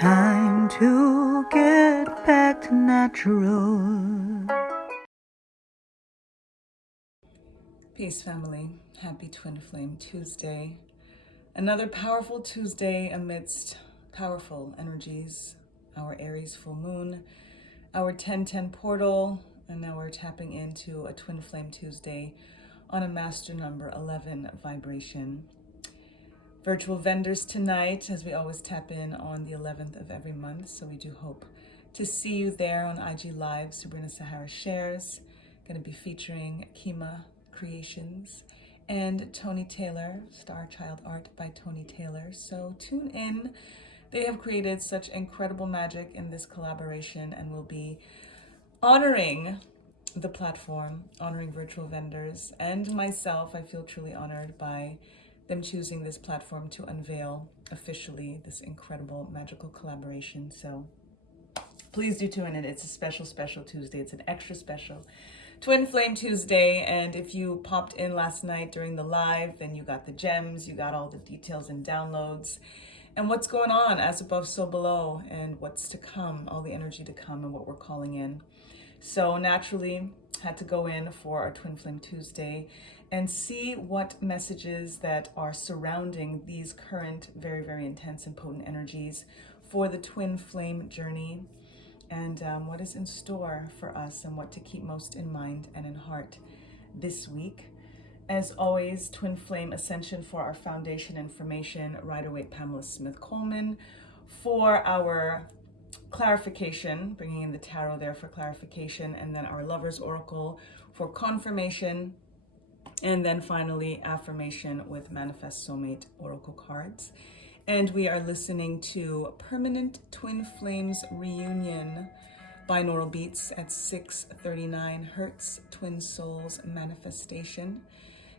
time to get back to natural. Peace, family. Happy Twin Flame Tuesday. Another powerful Tuesday amidst powerful energies. Our Aries full moon, our 10-10 portal, and now we're tapping into a Twin Flame Tuesday on a master number 11 vibration. Virtual vendors tonight, as we always tap in on the 11th of every month. So we do hope to see you there on IG Live. Sabrina Sahara Shares, going to be featuring Kima Creations and Tony Taylor, Star Child Art by Tony Taylor. So tune in. They have created such incredible magic in this collaboration and will be honoring the platform, honoring virtual vendors and myself. I feel truly honored by them choosing this platform to unveil officially this incredible magical collaboration. So please do tune in. It's a special, special Tuesday. It's an extra special Twin Flame Tuesday. And if you popped in last night during the live, then you got the gems, you got all the details and downloads and what's going on as above, so below, and what's to come, all the energy to come and what we're calling in. So naturally had to go in for our Twin Flame Tuesday and see what messages that are surrounding these current very, very intense and potent energies for the Twin Flame journey, and what is in store for us and what to keep most in mind and in heart this week. As always, Twin Flame Ascension for our foundation information, Rider-Waite Pamela Smith Coleman for our clarification, bringing in the tarot there for clarification, and then our Lover's Oracle for confirmation, and then finally affirmation with Manifest Soulmate Oracle cards. And we are listening to Permanent Twin Flames Reunion, binaural beats at 639 Hertz, Twin Souls Manifestation.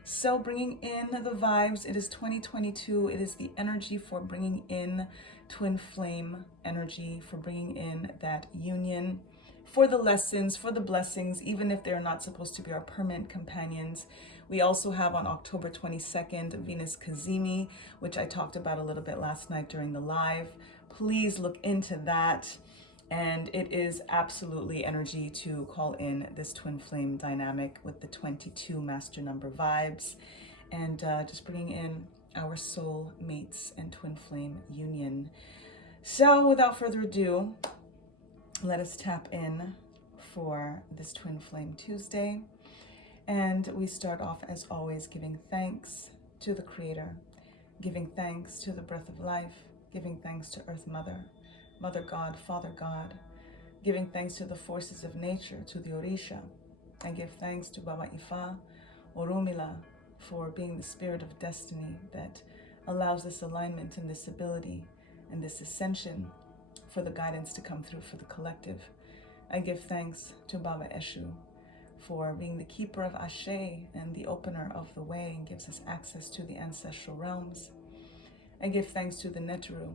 So bringing in the vibes, it is 2022. It is the energy for bringing in twin flame energy, for bringing in that union, for the lessons, for the blessings, even if they're not supposed to be our permanent companions. We also have on October 22nd, Venus Cazimi, which I talked about a little bit last night during the live. Please look into that. And it is absolutely energy to call in this twin flame dynamic with the 22 master number vibes, and just bringing in our soul mates and twin flame union. So without further ado, let us tap in for this Twin Flame Tuesday. And we start off, as always, giving thanks to the Creator, giving thanks to the breath of life, giving thanks to Earth Mother, Mother God, Father God, giving thanks to the forces of nature, to the Orisha. I give thanks to Baba Ifa, Orumila, for being the spirit of destiny that allows this alignment and this ability and this ascension for the guidance to come through for the collective. I give thanks to Baba Eshu for being the keeper of Ashe and the opener of the way and gives us access to the ancestral realms. I give thanks to the Neteru,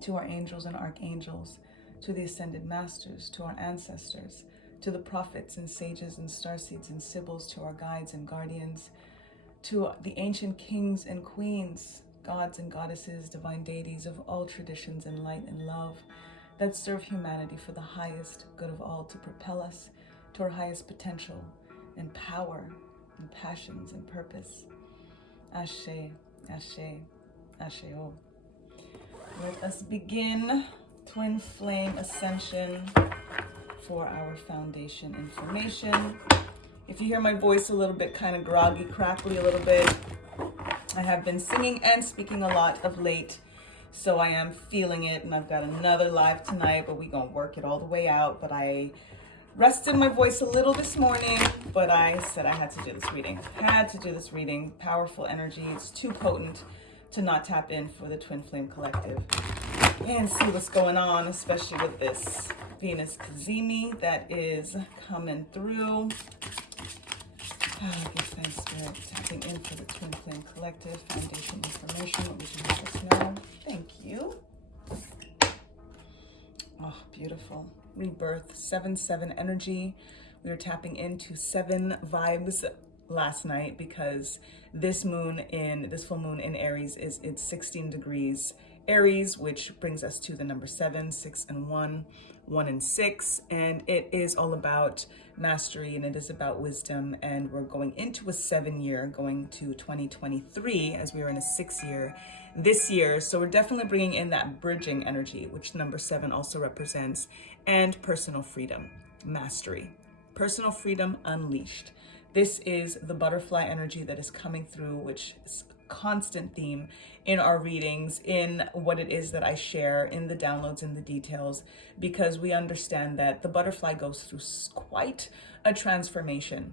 to our angels and archangels, to the ascended masters, to our ancestors, to the prophets and sages and starseeds and sibyls, to our guides and guardians, to the ancient kings and queens, gods and goddesses, divine deities of all traditions and light and love that serve humanity for the highest good of all, to propel us to our highest potential and power and passions and purpose. Ashe, Ashe, Ashe-o. Let us begin Twin Flame Ascension for our foundation information. If you hear my voice a little bit kind of groggy, crackly a little bit, I have been singing and speaking a lot of late, so I am feeling it, and I've got another live tonight, but we're gonna work it all the way out. But I rested my voice a little this morning, but I said I had to do this reading. Powerful energy. It's too potent to not tap in for the Twin Flame Collective and see what's going on, especially with this Venus Cazimi that is coming through. Give thanks, Spirit, tapping in for the Twin Flame Collective foundation information. What would you have us know? Thank you. Oh, beautiful. Rebirth, 7-7 energy. We were tapping into 7 vibes last night because this full moon in Aries it's 16 degrees Aries, which brings us to the number 7, 6 and 1, 1 and 6. And it is all about mastery, and it is about wisdom. And we're going into a 7-year, going to 2023, as we are in a 6-year this year. So we're definitely bringing in that bridging energy, which number 7 also represents, and personal freedom, mastery, personal freedom unleashed. This is the butterfly energy that is coming through, which is a constant theme in our readings, in what it is that I share, in the downloads, in the details, because we understand that the butterfly goes through quite a transformation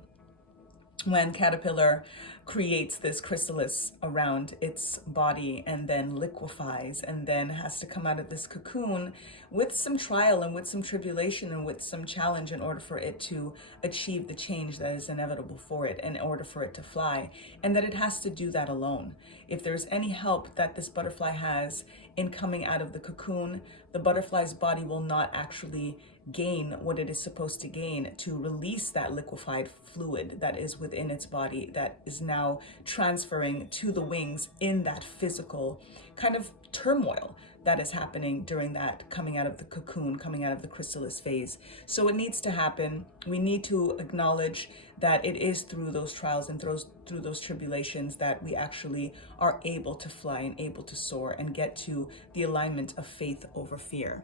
when caterpillar creates this chrysalis around its body and then liquefies and then has to come out of this cocoon with some trial and with some tribulation and with some challenge in order for it to achieve the change that is inevitable for it, in order for it to fly, and that it has to do that alone. If there's any help that this butterfly has in coming out of the cocoon, the butterfly's body will not actually gain what it is supposed to gain to release that liquefied fluid that is within its body, that is now transferring to the wings in that physical kind of turmoil that is happening during that coming out of the cocoon, coming out of the chrysalis phase. So it needs to happen. We need to acknowledge that it is through those trials and through those tribulations that we actually are able to fly and able to soar and get to the alignment of faith over fear.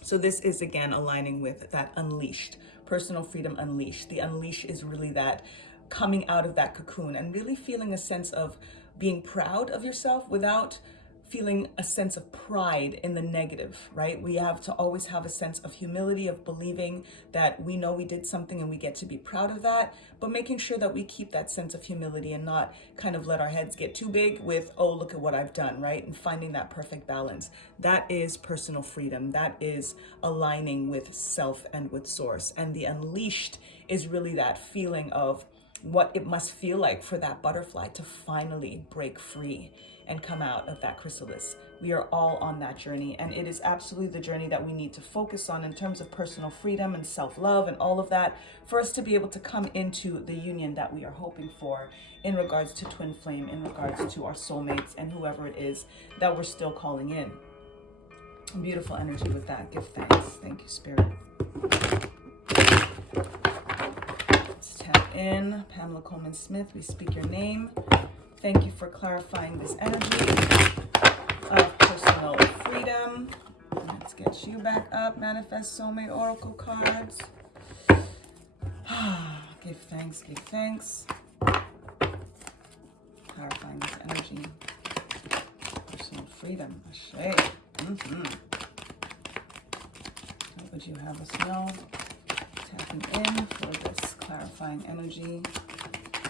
So this is, again, aligning with that unleashed, personal freedom unleashed. The unleash is really that coming out of that cocoon and really feeling a sense of being proud of yourself without feeling a sense of pride in the negative, right? We have to always have a sense of humility, of believing that we know we did something and we get to be proud of that, but making sure that we keep that sense of humility and not kind of let our heads get too big with, oh, look at what I've done, right? And finding that perfect balance. That is personal freedom. That is aligning with self and with source. And the unleashed is really that feeling of what it must feel like for that butterfly to finally break free and come out of that chrysalis. We are all on that journey, and it is absolutely the journey that we need to focus on in terms of personal freedom and self-love and all of that, for us to be able to come into the union that we are hoping for in regards to twin flame, in regards to our soulmates and whoever it is that we're still calling in. Beautiful energy with that. Give thanks. Thank you, Spirit. Let's tap in. Pamela Coleman Smith, we speak your name. Thank you for clarifying this energy of personal freedom. Let's get you back up. Manifest Soulmate Oracle cards. Give thanks, give thanks. Clarifying this energy. Personal freedom. Ashe. What would you have us know? Tapping in for this clarifying energy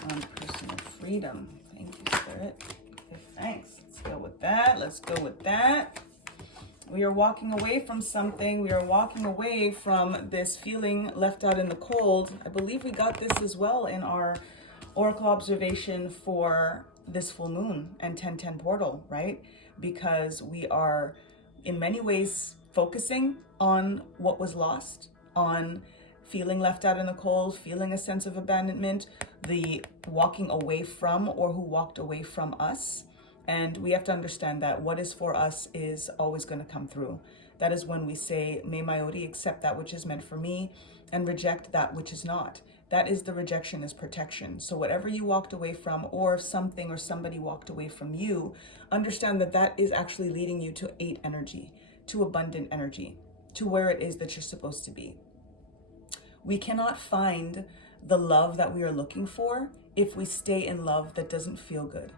on personal freedom. Thank you, Spirit. Give thanks. Let's go with that. Let's go with that. We are walking away from something. We are walking away from this feeling left out in the cold. I believe we got this as well in our oracle observation for this full moon and 1010 portal, right? Because we are in many ways focusing on what was lost, on feeling left out in the cold, feeling a sense of abandonment, the walking away from, or who walked away from us. And we have to understand that what is for us is always going to come through. That is when we say, may my Odi accept that which is meant for me and reject that which is not. That is the rejection is protection. So whatever you walked away from, or if something or somebody walked away from you, understand that that is actually leading you to 8 energy, to abundant energy, to where it is that you're supposed to be. We cannot find the love that we are looking for if we stay in love that doesn't feel good.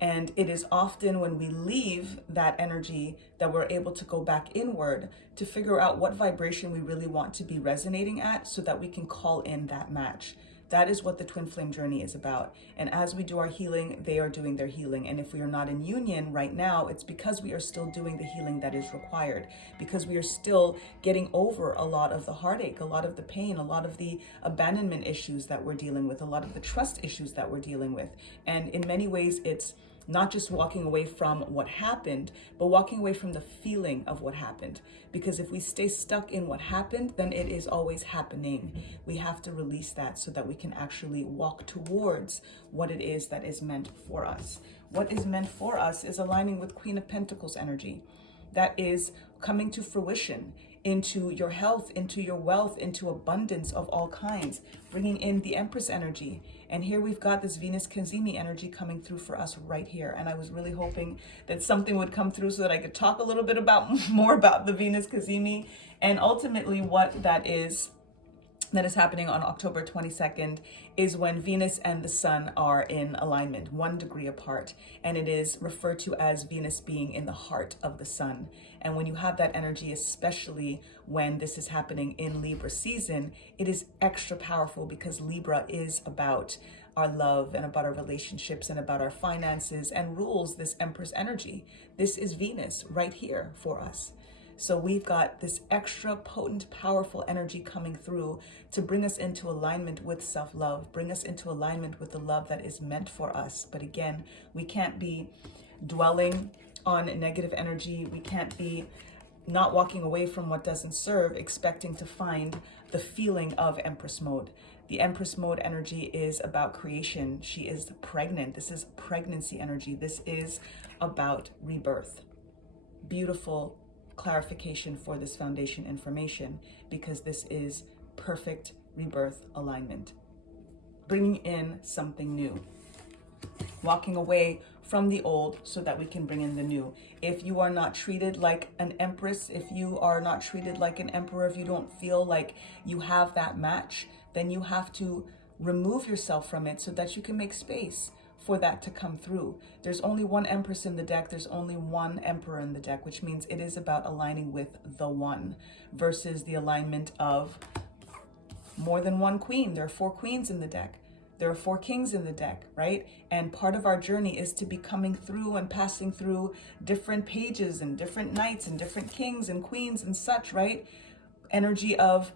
And it is often when we leave that energy that we're able to go back inward to figure out what vibration we really want to be resonating at so that we can call in that match. That is what the twin flame journey is about. And as we do our healing, they are doing their healing. And if we are not in union right now, it's because we are still doing the healing that is required, because we are still getting over a lot of the heartache, a lot of the pain, a lot of the abandonment issues that we're dealing with, a lot of the trust issues that we're dealing with. And in many ways, it's not just walking away from what happened, but walking away from the feeling of what happened. Because if we stay stuck in what happened, then it is always happening. We have to release that so that we can actually walk towards what it is that is meant for us. what is meant for us is aligning with Queen of Pentacles energy. That is coming to fruition into your health, into your wealth, into abundance of all kinds, bringing in the Empress energy. And here we've got this Venus Kazemi energy coming through for us right here. And I was really hoping that something would come through so that I could talk a little bit more about the Venus Kazemi and ultimately what that is happening on October 22nd is when Venus and the Sun are in alignment, 1 degree apart, and it is referred to as Venus being in the heart of the Sun. And when you have that energy, especially when this is happening in Libra season, it is extra powerful because Libra is about our love and about our relationships and about our finances and rules this Empress energy. This is Venus right here for us. So we've got this extra potent, powerful energy coming through to bring us into alignment with self-love, bring us into alignment with the love that is meant for us. But again, we can't be dwelling on negative energy. We can't be not walking away from what doesn't serve, expecting to find the feeling of Empress mode. The Empress mode energy is about creation. She is pregnant. This is pregnancy energy. This is about rebirth. Beautiful clarification for this foundation information, because this is perfect rebirth alignment, bringing in something new, walking away from the old so that we can bring in the new. If you are not treated like an empress, if you are not treated like an emperor, if you don't feel like you have that match, then you have to remove yourself from it so that you can make space for that to come through. There's only one Empress in the deck. There's only one Emperor in the deck, which means it is about aligning with the one versus the alignment of more than one queen. There are 4 queens in the deck. There are 4 kings in the deck, right? And part of our journey is to be coming through and passing through different pages and different knights and different kings and queens and such, right? Energy of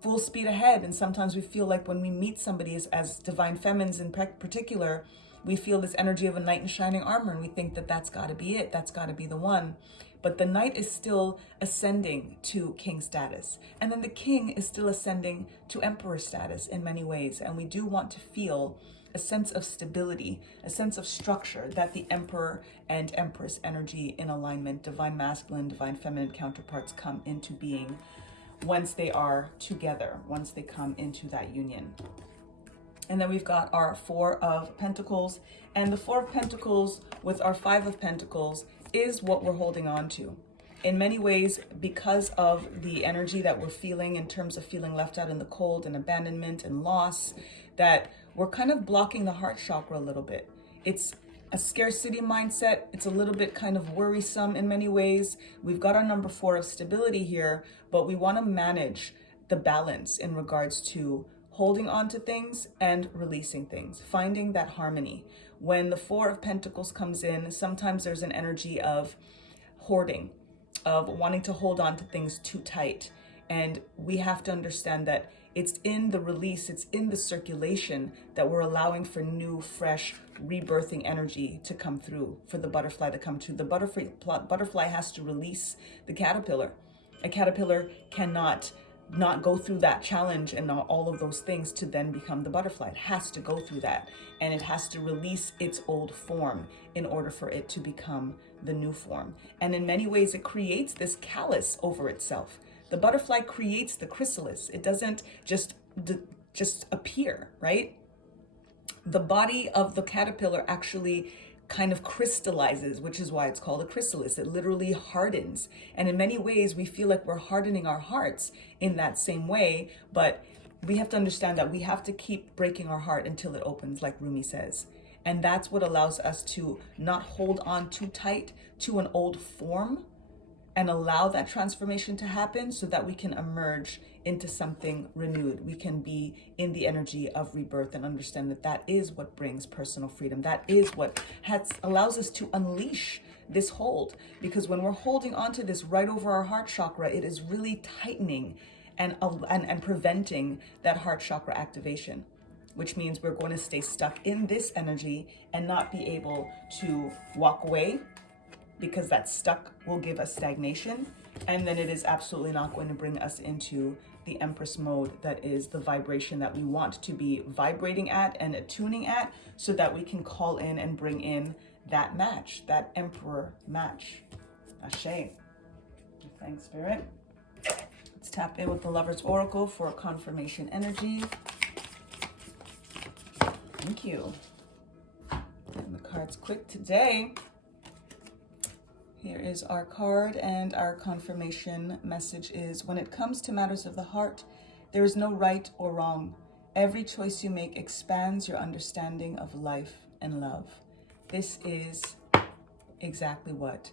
full speed ahead. And sometimes we feel like when we meet somebody as divine feminines in particular, we feel this energy of a knight in shining armor, and we think that that's got to be it. That's got to be the one. But the knight is still ascending to king status. And then the king is still ascending to emperor status in many ways. And we do want to feel a sense of stability, a sense of structure, that the emperor and empress energy in alignment, divine masculine, divine feminine counterparts come into being once they are together, once they come into that union. And then we've got our 4 of Pentacles, and the 4 of Pentacles with our 5 of Pentacles is what we're holding on to. In many ways, because of the energy that we're feeling in terms of feeling left out in the cold and abandonment and loss, that we're kind of blocking the heart chakra a little bit. It's a scarcity mindset. It's a little bit kind of worrisome in many ways. We've got our number 4 of stability here, but we want to manage the balance in regards to holding on to things and releasing things, finding that harmony. When the 4 of Pentacles comes in, sometimes there's an energy of hoarding, of wanting to hold on to things too tight. And we have to understand that it's in the release, it's in the circulation that we're allowing for new, fresh, rebirthing energy to come through, for the butterfly to come through. The butterfly has to release the caterpillar. A caterpillar cannot not go through that challenge and all of those things to then become the butterfly. It has to go through that, and it has to release its old form in order for it to become the new form. And in many ways, it creates this callus over itself. The butterfly creates the chrysalis. It doesn't just appear, right? The body of the caterpillar actually kind of crystallizes, which is why it's called a chrysalis. It literally hardens. And in many ways, we feel like we're hardening our hearts in that same way, but we have to understand that we have to keep breaking our heart until it opens, like Rumi says. And that's what allows us to not hold on too tight to an old form and allow that transformation to happen so that we can emerge into something renewed. We can be in the energy of rebirth and understand that that is what brings personal freedom. That is what allows us to unleash this hold. Because when we're holding onto this right over our heart chakra, it is really tightening and preventing that heart chakra activation, which means we're going to stay stuck in this energy and not be able to walk away, because that stuck will give us stagnation. And then it is absolutely not going to bring us into the Empress mode, that is the vibration that we want to be vibrating at and attuning at, so that we can call in and bring in that match, that emperor match. Ashe. Thanks, Spirit. Let's tap in with the Lover's Oracle for confirmation energy. Thank you. And the cards quick today. Here is our card, and our confirmation message is: when it comes to matters of the heart, there is no right or wrong. Every choice you make expands your understanding of life and love. This is exactly what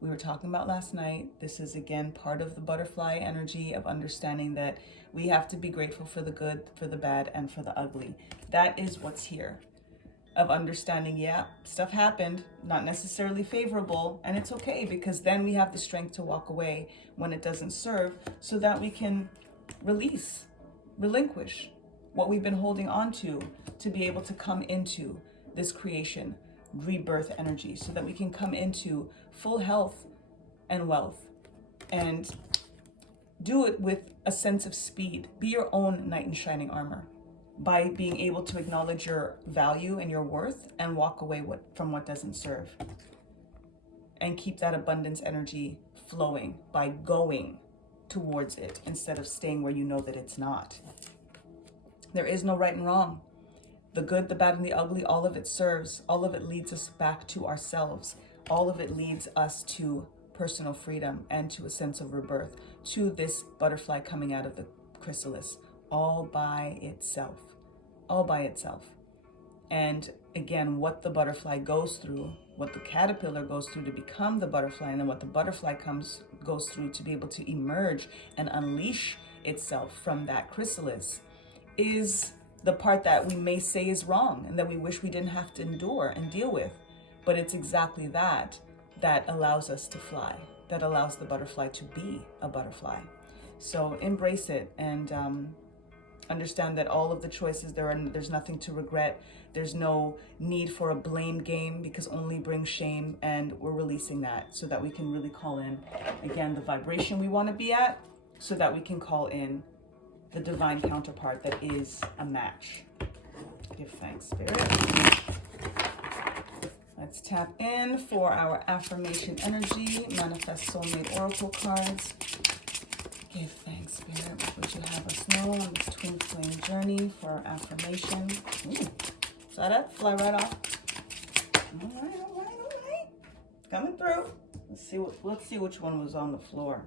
we were talking about last night. This is, again, part of the butterfly energy of understanding that we have to be grateful for the good, for the bad, and for the ugly. That is what's here. Of understanding, yeah, stuff happened, not necessarily favorable, and it's okay, because then we have the strength to walk away when it doesn't serve, so that we can release, relinquish what we've been holding on to be able to come into this creation, rebirth energy, so that we can come into full health and wealth, and do it with a sense of speed. Be your own knight in shining armor, by being able to acknowledge your value and your worth and walk away from what doesn't serve. And keep that abundance energy flowing by going towards it instead of staying where you know that it's not. There is no right and wrong. The good, the bad, and the ugly, all of it serves. All of it leads us back to ourselves. All of it leads us to personal freedom and to a sense of rebirth, to this butterfly coming out of the chrysalis. All by itself, all by itself. And again, what the butterfly goes through, what the caterpillar goes through to become the butterfly, and then what the butterfly goes through to be able to emerge and unleash itself from that chrysalis, is the part that we may say is wrong and that we wish we didn't have to endure and deal with. But it's exactly that allows us to fly, that allows the butterfly to be a butterfly. So embrace it, and understand that all of the choices, there's nothing to regret. There's no need for a blame game, because only brings shame, and we're releasing that so that we can really call in, again, the vibration we want to be at, so that we can call in the divine counterpart that is a match. Give thanks, Spirit. Let's tap in for our affirmation energy, manifest soulmate oracle cards. Give thanks, Spirit. What would you have us know on this twin flame journey for our affirmation? Ooh, saw that? Fly right off. All right. Coming through. Let's see which one was on the floor.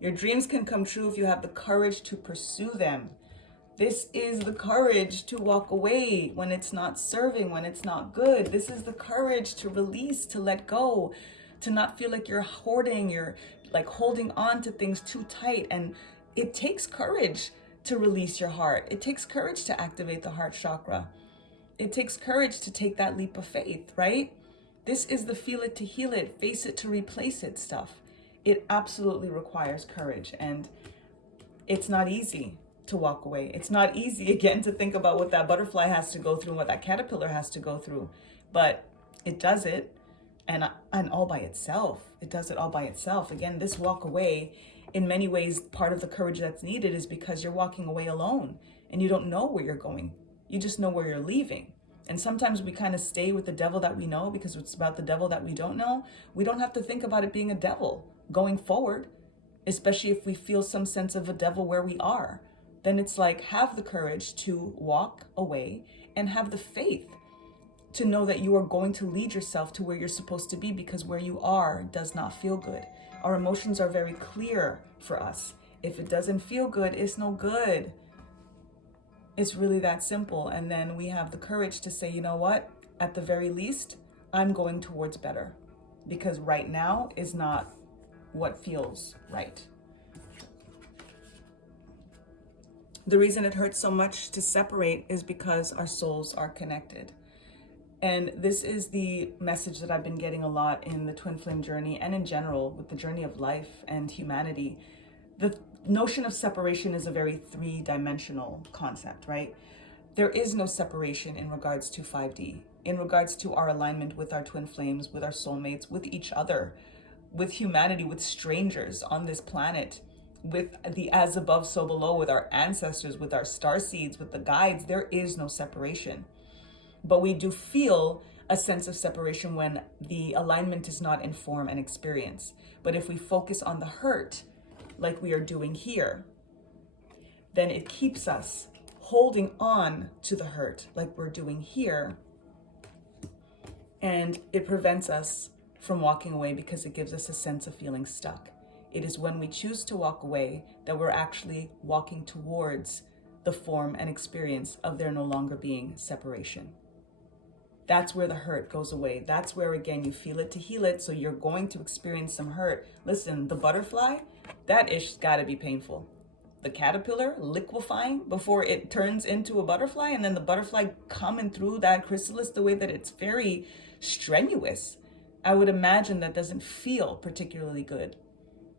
Your dreams can come true if you have the courage to pursue them. This is the courage to walk away when it's not serving, when it's not good. This is the courage to release, to let go, to not feel like you're hoarding, you're like holding on to things too tight. And it takes courage to release your heart. It takes courage to activate the heart chakra. It takes courage to take that leap of faith, right? This is the feel it to heal it, face it to replace it stuff. It absolutely requires courage, and it's not easy to walk away. It's not easy, again, to think about what that butterfly has to go through and what that caterpillar has to go through, but it does it. And all by itself. It does it all by itself. Again, this walk away, in many ways, part of the courage that's needed is because you're walking away alone and you don't know where you're going. You just know where you're leaving. And sometimes we kind of stay with the devil that we know because it's about the devil that we don't know. We don't have to think about it being a devil going forward, especially if we feel some sense of a devil where we are. Then it's like, have the courage to walk away and have the faith to know that you are going to lead yourself to where you're supposed to be, because where you are does not feel good. Our emotions are very clear for us. If it doesn't feel good, it's no good. It's really that simple. And then we have the courage to say, you know what? At the very least, I'm going towards better, because right now is not what feels right. The reason it hurts so much to separate is because our souls are connected. And this is the message that I've been getting a lot in the twin flame journey and in general with the journey of life and humanity. The notion of separation is a very three-dimensional concept, right? There is no separation in regards to 5D, in regards to our alignment with our twin flames, with our soulmates, with each other, with humanity, with strangers on this planet, with the as above, so below, with our ancestors, with our star seeds, with the guides. There is no separation. But we do feel a sense of separation when the alignment is not in form and experience. But if we focus on the hurt, like we are doing here, then it keeps us holding on to the hurt like we're doing here. And it prevents us from walking away because it gives us a sense of feeling stuck. It is when we choose to walk away that we're actually walking towards the form and experience of there no longer being separation. That's where the hurt goes away. That's where, again, you feel it to heal it. So you're going to experience some hurt. Listen, the butterfly, that ish's gotta be painful. The caterpillar liquefying before it turns into a butterfly, and then the butterfly coming through that chrysalis the way that it's very strenuous. I would imagine that doesn't feel particularly good.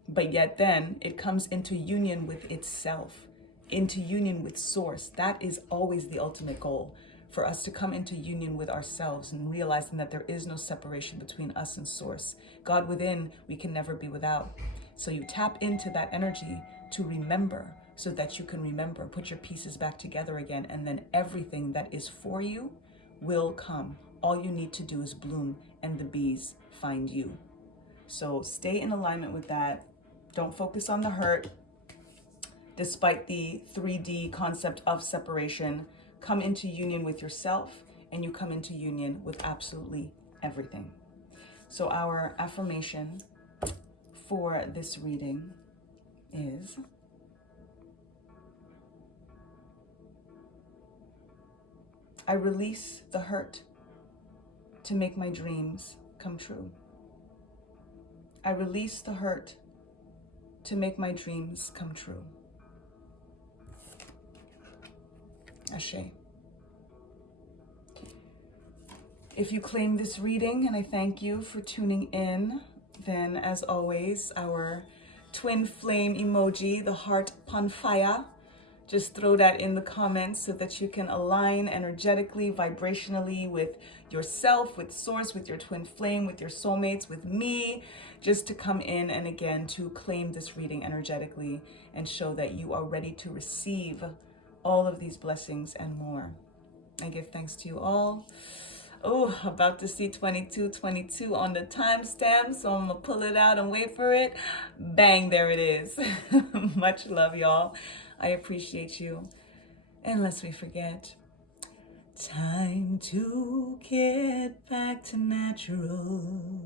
But yet then it comes into union with itself, into union with source. That is always the ultimate goal, for us to come into union with ourselves and realizing that there is no separation between us and source. God within, we can never be without. So you tap into that energy to remember, so that you can remember, put your pieces back together again, and then everything that is for you will come. All you need to do is bloom, and the bees find you. So stay in alignment with that. Don't focus on the hurt. Despite the 3D concept of separation, come into union with yourself, and you come into union with absolutely everything. So our affirmation for this reading is: I release the hurt to make my dreams come true. I release the hurt to make my dreams come true. Ashe. If you claim this reading, and I thank you for tuning in, then as always, our twin flame emoji, the heart upon fire, just throw that in the comments so that you can align energetically, vibrationally with yourself, with source, with your twin flame, with your soulmates, with me, just to come in and again to claim this reading energetically and show that you are ready to receive all of these blessings and more. I give thanks to you all. Oh, about to see 2222 on the timestamp, so I'm gonna pull it out and wait for it. Bang, there it is. Much love, y'all. I appreciate you. And lest we forget, time to get back to natural.